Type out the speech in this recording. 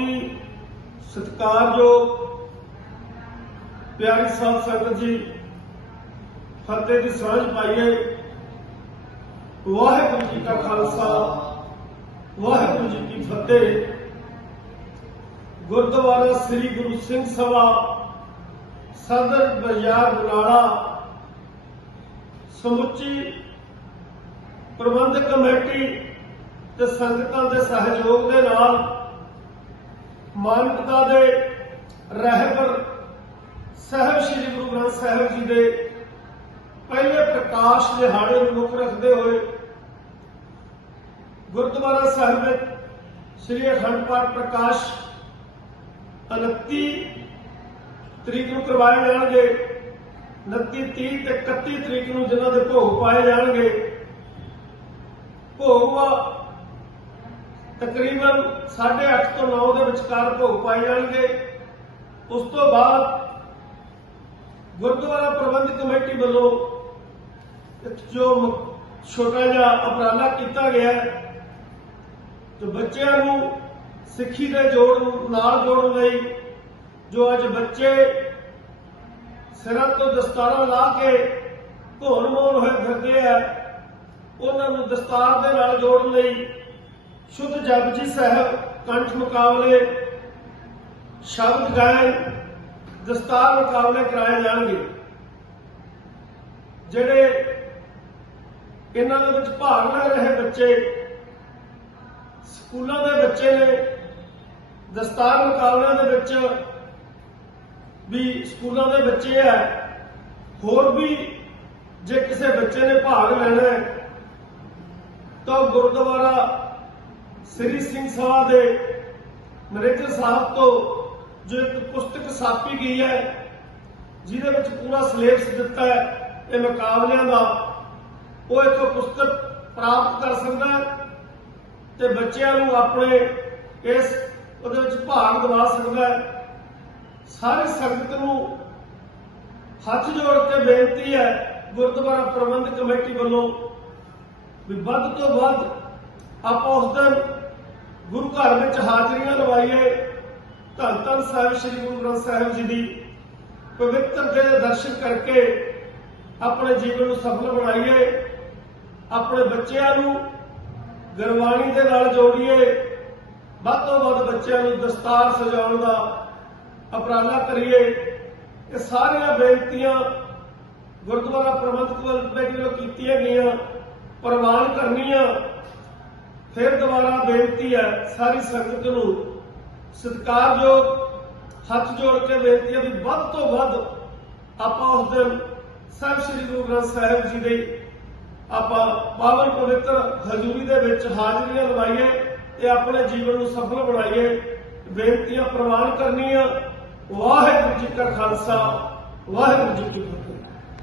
ਹੀ ਸਤਿਕਾਰਯੋਗ ਪਿਆਰੀ ਸਾਧ ਸੰਗਤ ਜੀ, ਫਤਿਹ ਦੀ ਸਾਂਝ ਪਾਈਏ। ਵਾਹਿਗੁਰੂ ਜੀ ਕਾ ਖਾਲਸਾ, ਵਾਹਿਗੁਰੂ ਜੀ ਕੀ ਫਤਿਹ। ਗੁਰਦੁਆਰਾ ਸ੍ਰੀ ਗੁਰੂ ਸਿੰਘ ਸਭਾ, ਸਦਰ ਬਾਜ਼ਾਰ ਬਨਾਲਾ ਸਮੁੱਚੀ ਪ੍ਰਬੰਧਕ ਕਮੇਟੀ ਤੇ ਸੰਗਤਾਂ ਦੇ ਸਹਿਯੋਗ ਦੇ ਨਾਲ ਮਾਨਵਤਾ ਦੇ ਰਹਿਬਰ ਸਾਹਿਬ ਸ੍ਰੀ ਗੁਰੂ ਗ੍ਰੰਥ ਸਾਹਿਬ ਜੀ ਦੇ ਪਹਿਲੇ ਪ੍ਰਕਾਸ਼ ਦਿਹਾੜੇ ਨੂੰ ਮੁੱਖ ਰੱਖਦੇ ਹੋਏ ਗੁਰਦੁਆਰਾ ਸਾਹਿਬ ਵਿੱਚ ਸ੍ਰੀ ਅਖੰਡ ਪਾਠ ਪ੍ਰਕਾਸ਼ 29 ਤਰੀਕ ਨੂੰ ਕਰਵਾਏ ਜਾਣਗੇ 29 30 ਤੇ 31 ਤਰੀਕ ਨੂੰ ਜਿਨ੍ਹਾਂ ਦੇ ਭੋਗ ਪਾਏ ਜਾਣਗੇ, ਭੋਗ ਤਕਰੀਬਨ 8:30 ਤੋਂ 9 ਦੇ ਵਿਚਕਾਰ ਭੋਗ ਪਾਏ ਜਾਣਗੇ। ਉਸ ਤੋਂ ਬਾਅਦ ਗੁਰਦੁਆਰਾ ਪ੍ਰਬੰਧਕ ਕਮੇਟੀ ਵੱਲੋਂ ਜੋ ਛੋਟਾ ਜਿਹਾ ਉਪਰਾਲਾ ਕੀਤਾ ਗਿਆ ਹੈ ਬੱਚਿਆਂ ਨੂੰ ਸਿੱਖੀ ਦੇ ਜੋੜ ਨਾਲ ਜੋੜਨ ਲਈ ਜੋ ਅੱਜ ਬੱਚੇ ਸਿਰਾਂ ਤੋਂ ਦਸਤਾਰਾਂ ਲਾ ਕੇ ਘੋਲ ਮੋਣ ਹੋਏ ਫਿਰਦੇ ਆ, ਉਹਨਾਂ ਨੂੰ ਦਸਤਾਰ ਦੇ ਨਾਲ ਜੋੜਨ ਲਈ ਸ਼ੁੱਧ ਜਪਜੀ ਸਾਹਿਬ, ਕੰਠ ਮੁਕਾਬਲੇ, ਸ਼ਬਦ ਗਾਇਨ, ਦਸਤਾਰ ਮੁਕਾਬਲੇ ਕਰਾਏ ਜਾਣਗੇ। ਜਿਹੜੇ ਇਹਨਾਂ ਦੇ ਵਿੱਚ ਭਾਗ ਲੈ ਰਹੇ ਬੱਚੇ, ਸਕੂਲਾਂ ਦੇ ਬੱਚੇ ਨੇ, ਦਸਤਾਰ ਮੁਕਾਬਲਿਆਂ ਦੇ ਵਿੱਚ ਵੀ ਸਕੂਲਾਂ ਦੇ ਬੱਚੇ ਹੈ, ਹੋਰ ਵੀ ਜੇ ਕਿਸੇ ਬੱਚੇ ਨੇ ਭਾਗ ਲੈਣਾ ਹੈ, ਤਾਂ ਗੁਰਦੁਆਰਾ ਸ੍ਰੀ ਸਿੰਘ ਸਭਾ ਦੇ ਮੈਨੇਜਰ ਸਾਹਿਬ ਤੋਂ ਜੋ ਇੱਕ ਪੁਸਤਕ ਛਾਪੀ ਗਈ ਹੈ, ਜਿਹਦੇ ਵਿੱਚ ਪੂਰਾ ਸਿਲੇਬਸ ਦਿੱਤਾ ਹੈ, ਇਹ ਮੁਕਾਬਲਿਆਂ ਦਾ, ਉਹ ਇੱਕ ਪੁਸਤਕ ਪ੍ਰਾਪਤ ਕਰ ਸਕਦਾ ਹੈ ਤੇ ਬੱਚਿਆਂ ਨੂੰ ਆਪਣੇ ਇਸ ਉਹਦੇ ਵਿੱਚ ਭਾਗ ਦਿਵਾ ਸਕਦਾ ਹੈ। ਸਾਰੇ ਸੰਗਤ ਨੂੰ ਹੱਥ ਜੋੜ ਕੇ ਬੇਨਤੀ ਹੈ, ਗੁਰਦੁਆਰਾ ਪ੍ਰਬੰਧਕ ਕਮੇਟੀ ਵੱਲੋਂ ਵੀ ਵੱਧ ਤੋਂ ਵੱਧ ਆਪਾਂ ਉਸ ਦਿਨ ਗੁਰੂ ਘਰ ਵਿੱਚ ਹਾਜ਼ਰੀਆਂ ਲਵਾਈਏ। ਧੰਨ ਧੰਨ ਸਾਹਿਬ ਸ੍ਰੀ ਗੁਰੂ ਗ੍ਰੰਥ ਸਾਹਿਬ ਜੀ ਦੀ ਪਵਿੱਤਰ ਦੇ ਦਰਸ਼ਨ ਕਰਕੇ ਆਪਣੇ ਜੀਵਨ ਨੂੰ ਸਫਲ ਬਣਾਈਏ। ਆਪਣੇ ਬੱਚਿਆਂ ਨੂੰ ਗੁਰਬਾਣੀ ਦੇ ਨਾਲ ਜੋੜੀਏ। ਵੱਧ ਤੋਂ ਵੱਧ ਬੱਚਿਆਂ ਨੂੰ ਦਸਤਾਰ ਸਜਾਉਣ ਦਾ ਉਪਰਾਲਾ ਕਰੀਏ। ਇਹ ਸਾਰੀਆਂ ਬੇਨਤੀਆਂ ਗੁਰਦੁਆਰਾ ਪ੍ਰਬੰਧਕ ਵੱਲੋਂ ਕੀਤੀਆਂ ਗਈਆਂ, ਪ੍ਰਵਾਨ ਕਰਨੀਆਂ। ਫਿਰ ਦੁਬਾਰਾ ਬੇਨਤੀ ਹੈ ਸਾਰੀ ਸੰਗਤ ਨੂੰ ਸਤਿਕਾਰਯੋਗ, ਹੱਥ ਜੋੜ ਕੇ ਬੇਨਤੀ ਹੈ ਵੀ ਵੱਧ ਤੋਂ ਵੱਧ ਆਪਾਂ ਉਸ ਦਿਨ ਸਾਹਿਬ ਸ੍ਰੀ ਗੁਰੂ ਗ੍ਰੰਥ ਸਾਹਿਬ ਜੀ ਦੇ ਆਪਾਂ ਪਾਵਨ ਪਵਿੱਤਰ ਹਜ਼ੂਰੀ ਦੇ ਵਿੱਚ ਹਾਜ਼ਰੀਆਂ ਲਵਾਈਏ ਤੇ ਆਪਣੇ ਜੀਵਨ ਨੂੰ ਸਫਲ ਬਣਾਈਏ। ਬੇਨਤੀਆਂ ਪ੍ਰਵਾਨ ਕਰਨੀਆਂ। ਵਾਹਿਗੁਰੂ ਜੀ ਕਾ ਖਾਲਸਾ, ਵਾਹਿਗੁਰੂ ਜੀ ਕੀ ਫਤਿਹ।